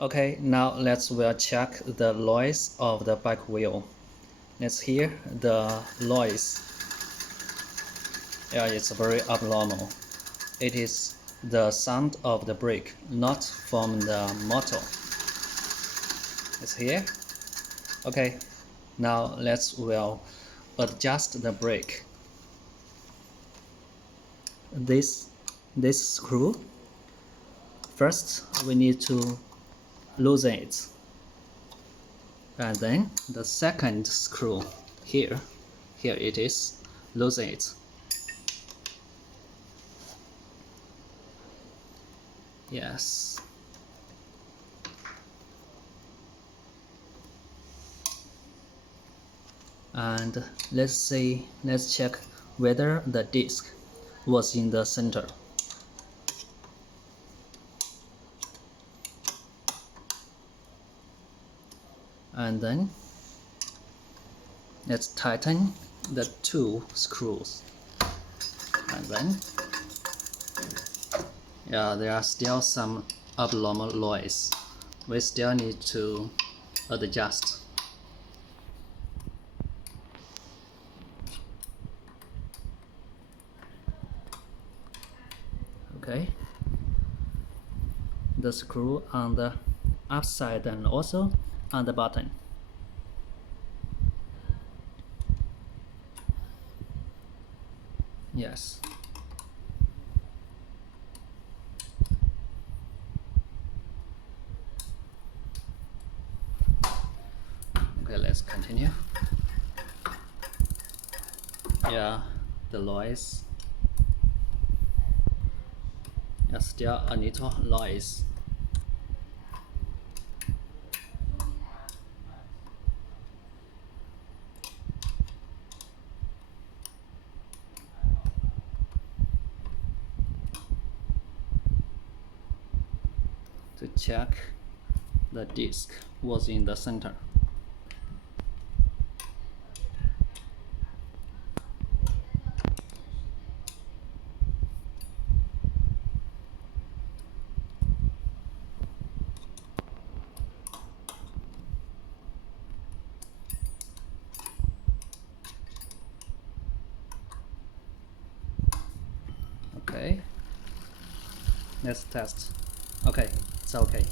Okay, now we'll check the noise of the bike wheel. Let's hear the noise. Yeah, it's very abnormal. It is the sound of the brake, not from the motor. It's here. Okay, now we'll adjust the brake. This screw. First, we need to loosen it, and then the second screw here it is, loosen it. Yes. And let's check whether the disc was in the center. And then let's tighten the two screws. And then, yeah, there are still some abnormal noise. We still need to adjust. Okay, the screw on the upside and also on the bottom. Yes. Okay, let's continue. Yeah, the noise. Yeah, still a little noise. To check the disc was in the center. Okay, let's test. Okay, it's okay.